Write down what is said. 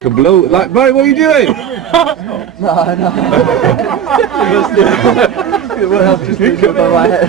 A blow, like, Barry, what are you doing? No. It won't have to speak above my head.